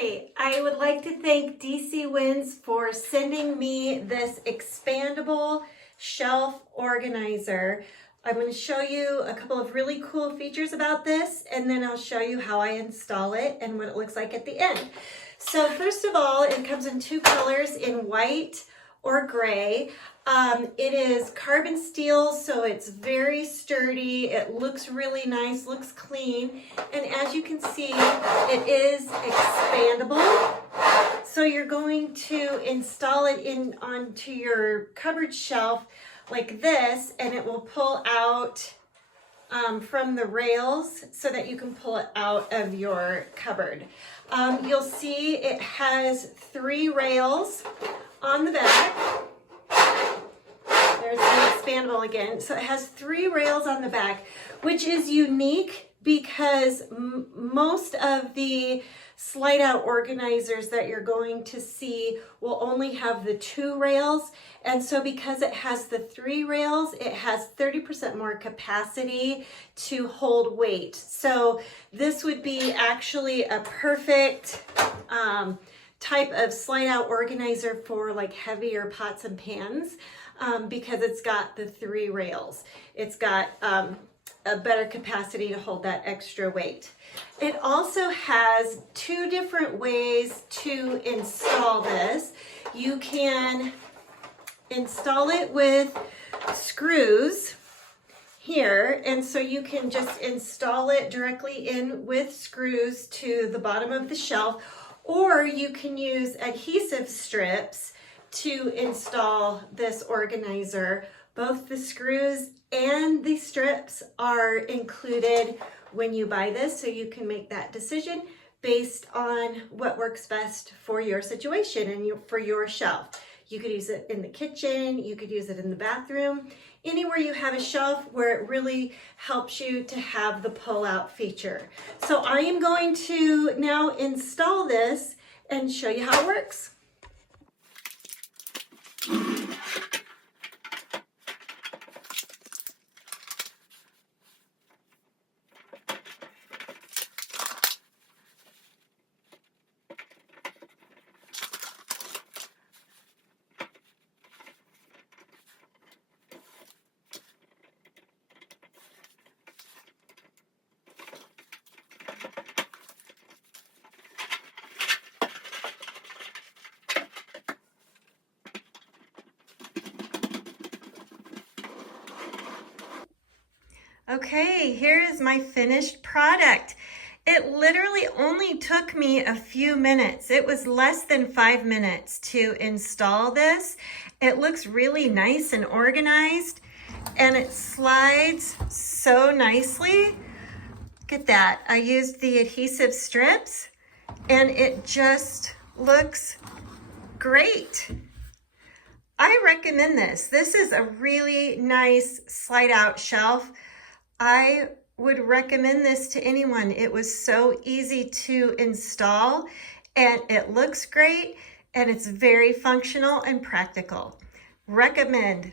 Hi, I would like to thank DCWINNES for sending me this expandable shelf organizer. I'm going to show you a couple of really cool features about this, and then I'll show you how I install it and what it looks like at the end. So first of all, it comes in two colors, in white or gray. It is carbon steel, so it's very sturdy. It looks really nice, looks clean. And as you can see, it is expandable. So you're going to install it onto your cupboard shelf like this, and it will pull out from the rails so that you can pull it out of your cupboard. You'll see it has 3 rails on the back. There's the expandable again. So it has 3 rails on the back, which is unique because most of the slide out organizers that you're going to see will only have the 2 rails. And so because it has the 3 rails, it has 30% more capacity to hold weight. So this would be actually a perfect type of slide out organizer for like heavier pots and pans because it's got the 3 rails. It's got a better capacity to hold that extra weight. It also has 2 different ways to install this. You can install it with screws here, and so you can just install it directly in with screws to the bottom of the shelf, or you can use adhesive strips to install this organizer. Both the screws and the strips are included when you buy this, so you can make that decision based on what works best for your situation and for your shelf. You could use it in the kitchen, you could use it in the bathroom, anywhere you have a shelf where it really helps you to have the pull-out feature. So I am going to now install this and show you how it works. Okay, here is my finished product. It literally only took me a few minutes. It was less than 5 minutes to install this. It looks really nice and organized, and it slides so nicely. Look at that. I used the adhesive strips, and it just looks great. I recommend this. This is a really nice slide out shelf. I would recommend this to anyone. It was so easy to install, and it looks great, and it's very functional and practical. Recommend.